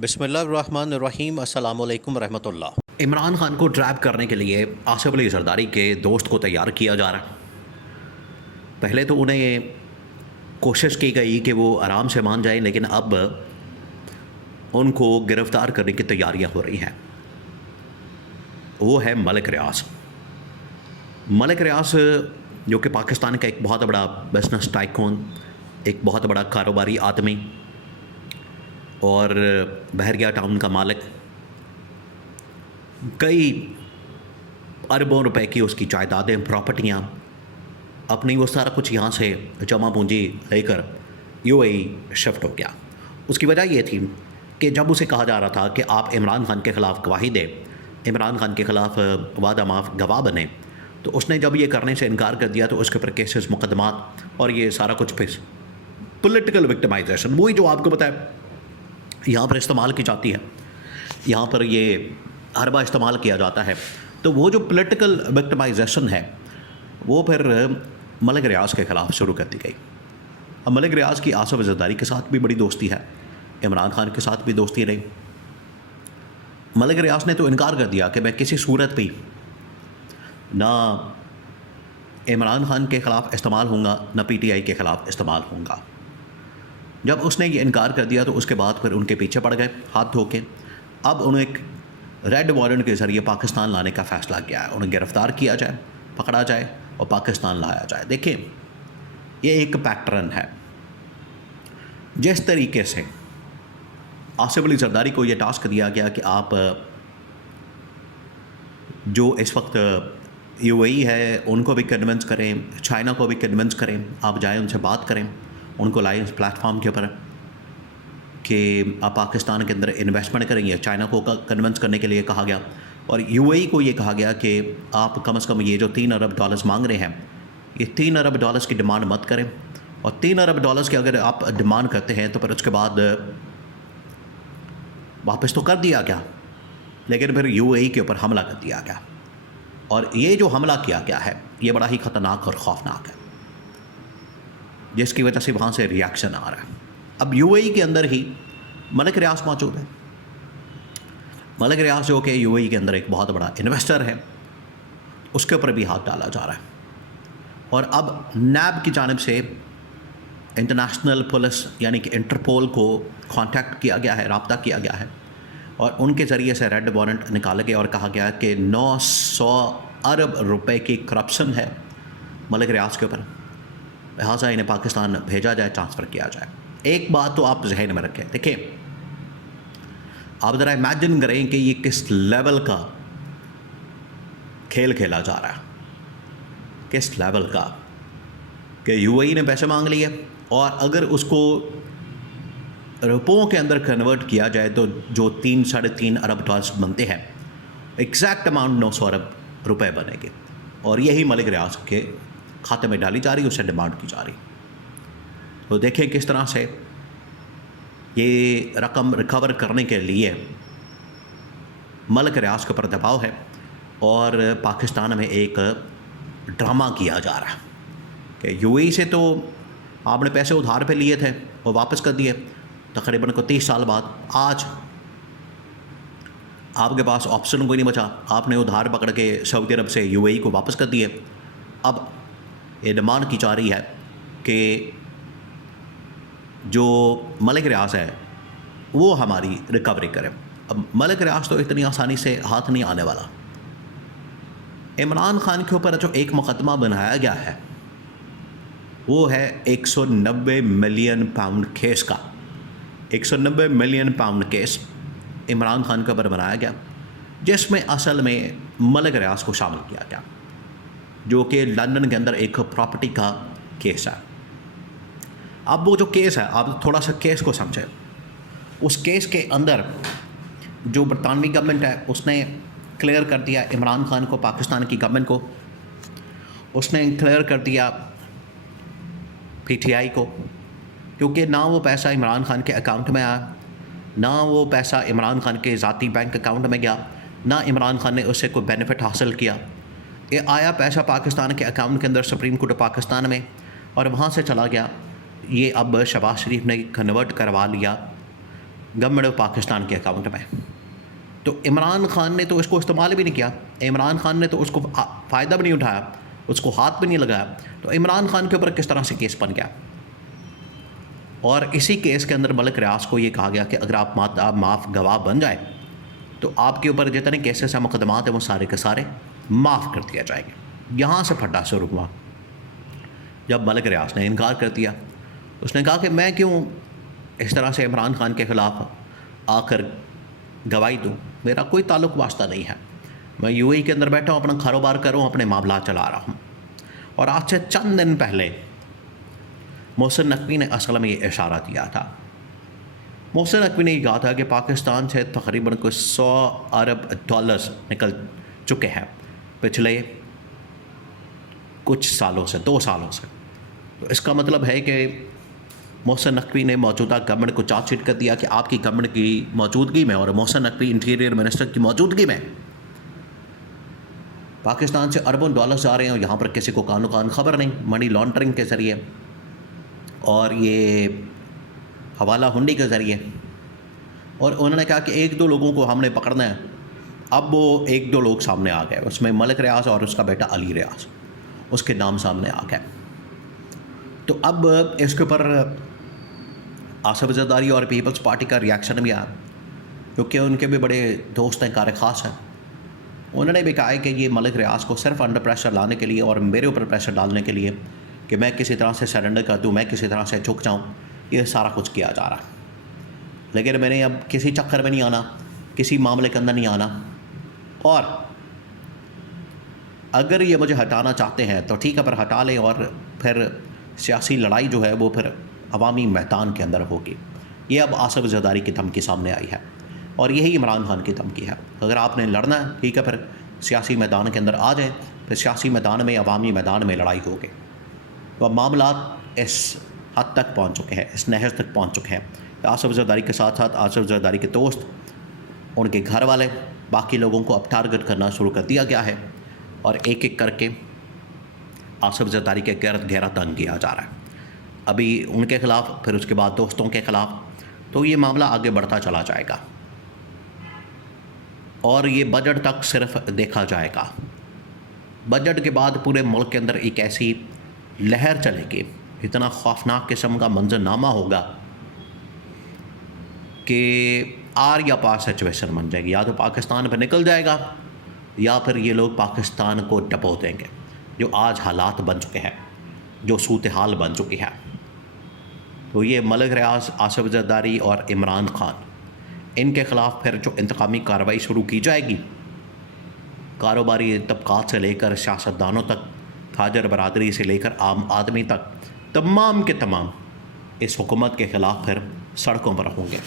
बिस्मिल्लाहिर्रहमानिर्रहीम अस्सलामुअलैकुम रहमतुल्लाह। इमरान खान को ट्रैप करने के लिए आसिफ अली जरदारी के दोस्त को तैयार किया जा रहा है। पहले तो उन्हें ये कोशिश की गई कि वो आराम से मान जाए, लेकिन अब उनको गिरफ़्तार करने की तैयारियां हो रही हैं। वो है मलिक रियाज। मलिक रियाज जो कि पाकिस्तान का एक बहुत बड़ा बिजनेस टाइकून, एक बहुत बड़ा कारोबारी आदमी और बहरिया टाउन का मालिक, कई अरबों रुपए की उसकी जायदादें, प्रॉपर्टियाँ, अपनी वो सारा कुछ यहाँ से जमा पूंजी लेकर यूएई शिफ्ट हो गया। उसकी वजह ये थी कि जब उसे कहा जा रहा था कि आप इमरान खान के ख़िलाफ़ गवाही दें, इमरान खान के ख़िलाफ़ वादा माफ़ गवाह बने, तो उसने जब ये करने से इनकार कर दिया तो उसके ऊपर केसेस, मुकदमात और ये सारा कुछ फिर पॉलिटिकल विक्टिमाइजेशन, वही जो आपको बताया यहाँ पर इस्तेमाल की जाती है, यहाँ पर ये हर बार इस्तेमाल किया जाता है। तो वो जो पॉलिटिकल विक्टिमाइजेशन है वो फिर मलिक रियाज के ख़िलाफ़ शुरू कर दी गई। अब मलिक रियाज की आसिफ जरदारी के साथ भी बड़ी दोस्ती है, इमरान खान के साथ भी दोस्ती रही। मलिक रियाज ने तो इनकार कर दिया कि मैं किसी सूरत भी ना इमरान खान के ख़िलाफ़ इस्तेमाल होऊंगा, ना पीटीआई के ख़िलाफ़ इस्तेमाल होऊंगा। जब उसने ये इनकार कर दिया तो उसके बाद फिर उनके पीछे पड़ गए हाथ धो के। अब उन्हें एक रेड वारंट के ज़रिए पाकिस्तान लाने का फ़ैसला किया है। उन्हें गिरफ़्तार किया जाए, पकड़ा जाए और पाकिस्तान लाया जाए। देखिए, ये एक पैटर्न है। जिस तरीके से आसिफ अली जरदारी को ये टास्क दिया गया कि आप जो इस वक्त यूएई है उनको भी कन्विंस करें, चाइना को भी कन्विंस करें, आप जाएँ उनसे बात करें, उनको लाएँ इस प्लेटफॉर्म के ऊपर कि आप पाकिस्तान के अंदर इन्वेस्टमेंट करेंगे। चाइना को कन्विंस करने के लिए कहा गया और यूएई को ये कहा गया कि आप कम से कम ये जो $3 अरब मांग रहे हैं, ये $3 अरब की डिमांड मत करें। और $3 अरब की अगर आप डिमांड करते हैं तो फिर उसके बाद वापस तो कर दिया गया, लेकिन फिर यूएई के ऊपर हमला कर दिया गया। और ये जो हमला किया गया है ये बड़ा ही ख़तरनाक और ख़ौफनाक है, जिसकी वजह से वहाँ से रिएक्शन आ रहा है। अब यूएई के अंदर ही मलिक रियाज मौजूद है। मलिक रियाज जो कि यूएई के अंदर एक बहुत बड़ा इन्वेस्टर है, उसके ऊपर भी हाथ डाला जा रहा है। और अब नैब की जानिब से इंटरनेशनल पुलिस यानी कि इंटरपोल को कांटेक्ट किया गया है, रब्ता किया गया है और उनके ज़रिए से रेड वारंट निकाले गए और कहा गया कि 900 अरब रुपए की करप्शन है मलिक रियाज के ऊपर, लिहाजा इन्हें पाकिस्तान भेजा जाए, ट्रांसफ़र किया जाए। एक बात तो आप जहन में रखें, देखिए, आप ज़रा इमेजिन करें कि ये किस लेवल का खेल खेला जा रहा है, किस लेवल का, कि यूएई ने पैसे मांग लिए और अगर उसको रुपयों के अंदर कन्वर्ट किया जाए तो जो 3-3.5 अरब डॉलर्स बनते हैं, एग्जैक्ट अमाउंट 900 अरब रुपए बनेंगे। और यही मलिक रियाज के खाते में डाली जा रही, उससे डिमांड की जा रही। तो देखें किस तरह से ये रकम रिकवर करने के लिए मलिक रियाज के ऊपर दबाव है और पाकिस्तान में एक ड्रामा किया जा रहा है कि यूएई से तो आपने पैसे उधार पे लिए थे और वापस कर दिए, तकरीबन को 30 साल बाद आज आपके पास ऑप्शन कोई नहीं बचा, आपने उधार पकड़ के सऊदी अरब से यूएई को वापस कर दिए। अब ये डिमांड की जा रही है कि जो मलिक रियाज है वो हमारी रिकवरी करे। अब मलिक रियाज तो इतनी आसानी से हाथ नहीं आने वाला। इमरान खान के ऊपर जो एक मुकदमा बनाया गया है वो है 190 मिलियन पाउंड केस का। 190 million pound case Imran Khan के ऊपर बनाया गया, जिसमें असल में मलिक रियाज को शामिल किया गया, जो कि लंदन के अंदर एक प्रॉपर्टी का केस है। अब वो जो केस है, आप थोड़ा सा केस को समझें। उस केस के अंदर जो बरतानवी गवर्नमेंट है उसने क्लियर कर दिया इमरान खान को, पाकिस्तान की गवर्नमेंट को, उसने क्लियर कर दिया पीटीआई को, क्योंकि ना वो पैसा इमरान खान के अकाउंट में आया, ना वो पैसा इमरान खान के ज़ाती बैंक अकाउंट में गया, ना इमरान खान ने उससे कोई बेनिफिट हासिल किया। ये आया पैसा पाकिस्तान के अकाउंट के अंदर, सुप्रीम कोर्ट पाकिस्तान में, और वहाँ से चला गया। ये अब शहबाज शरीफ ने कन्वर्ट करवा लिया गवर्नमेंट ऑफ पाकिस्तान के अकाउंट में। तो इमरान खान ने तो इसको इस्तेमाल भी नहीं किया, इमरान खान ने तो उसको फ़ायदा भी नहीं उठाया, उसको हाथ भी नहीं लगाया। तो इमरान खान के ऊपर किस तरह से केस बन गया। और इसी केस के अंदर मलिक रियाज को ये कहा गया कि अगर आप माफ़ गवाह बन जाए तो आपके ऊपर जितने केसेस हैं, मुकदमात हैं, वो सारे के सारे माफ़ कर दिया जाएंगे। यहाँ से फटा शुरू हुआ जब मलिक रियाज ने इनकार कर दिया। उसने कहा कि मैं क्यों इस तरह से इमरान खान के ख़िलाफ़ आकर गवाही दूँ, मेरा कोई ताल्लुक़ वास्ता नहीं है, मैं यूएई के अंदर बैठा हूँ, अपना कारोबार कर रहा हूँ, अपने मामला चला रहा हूँ। और आज से चंद दिन पहले मोहसिन नकवी ने असल में ये इशारा दिया था। मोहसिन नकवी ने ये कहा था कि पाकिस्तान से तकरीबन कुछ 100 अरब डॉलर्स निकल चुके हैं पिछले कुछ सालों से, 2 सालों से। तो इसका मतलब है कि मोहसिन नकवी ने मौजूदा गवर्नमेंट को चार्जशीट कर दिया कि आपकी गवर्नमेंट की मौजूदगी में और मोहसिन नकवी इंटीरियर मिनिस्टर की मौजूदगी में पाकिस्तान से अरबों डॉलर्स आ रहे हैं और यहाँ पर किसी को कान खबर नहीं, मनी लॉन्ड्रिंग के ज़रिए और ये हवाला हुंडी के ज़रिए। और उन्होंने कहा कि 1-2 लोगों को हमने पकड़ना है। अब वो 1-2 लोग सामने आ गए, उसमें मलिक रियाज और उसका बेटा अली रियाज, उसके नाम सामने आ गए। तो अब इसके ऊपर आसिफ जरदारी और पीपल्स पार्टी का रिएक्शन भी आया, क्योंकि उनके भी बड़े दोस्त हैं, कार ख़ास हैं। उन्होंने भी कहा है कि ये मलिक रियाज को सिर्फ अंडर प्रेशर लाने के लिए और मेरे ऊपर प्रेशर डालने के लिए कि मैं किसी तरह से सरेंडर कर दूँ, मैं किसी तरह से झुक जाऊँ, ये सारा कुछ किया जा रहा है। लेकिन मैंने अब किसी चक्कर में नहीं आना, किसी मामले के अंदर नहीं आना। और अगर ये मुझे हटाना चाहते हैं तो ठीक है, पर हटा लें, और फिर सियासी लड़ाई जो है वो फिर अवामी मैदान के अंदर होगी। ये अब आसिफ जरदारी की धमकी सामने आई है और यही इमरान खान की धमकी है। अगर आपने लड़ना है ठीक है, फिर सियासी मैदान के अंदर आ जाएं, फिर सियासी मैदान में, अवामी मैदान में लड़ाई होगी। तो अब मामला इस हद तक पहुंच चुके हैं, इस नहज तक पहुंच चुके हैं। आसिफ जरदारी के साथ साथ आसिफ जरदारी के दोस्त, उनके घर वाले, बाकी लोगों को अब टारगेट करना शुरू कर दिया गया है और एक एक करके आसिफ जरदारी के गिरद घेरा तंग किया जा रहा है। अभी उनके ख़िलाफ़, फिर उसके बाद दोस्तों के ख़िलाफ़, तो ये मामला आगे बढ़ता चला जाएगा और ये बजट तक सिर्फ देखा जाएगा। बजट के बाद पूरे मुल्क के अंदर एक ऐसी लहर चलेगी, इतना खौफनाक किस्म का मंजरनामा होगा कि आर या पार सिचुएशन बन जाएगी। या तो पाकिस्तान पर निकल जाएगा या फिर ये लोग पाकिस्तान को डबो देंगे, जो आज हालात बन चुके हैं, जो सूरत हाल बन चुकी है। तो ये मलिक रियाज, आसिफ जरदारी और इमरान खान, इनके ख़िलाफ़ फिर जो इंतकामी कार्रवाई शुरू की जाएगी, कारोबारी तबकात से लेकर सियासतदानों तक, ताजर बरादरी से लेकर आम आदमी तक, तमाम के तमाम इस हुकूमत के ख़िलाफ़ फिर सड़कों पर होंगे।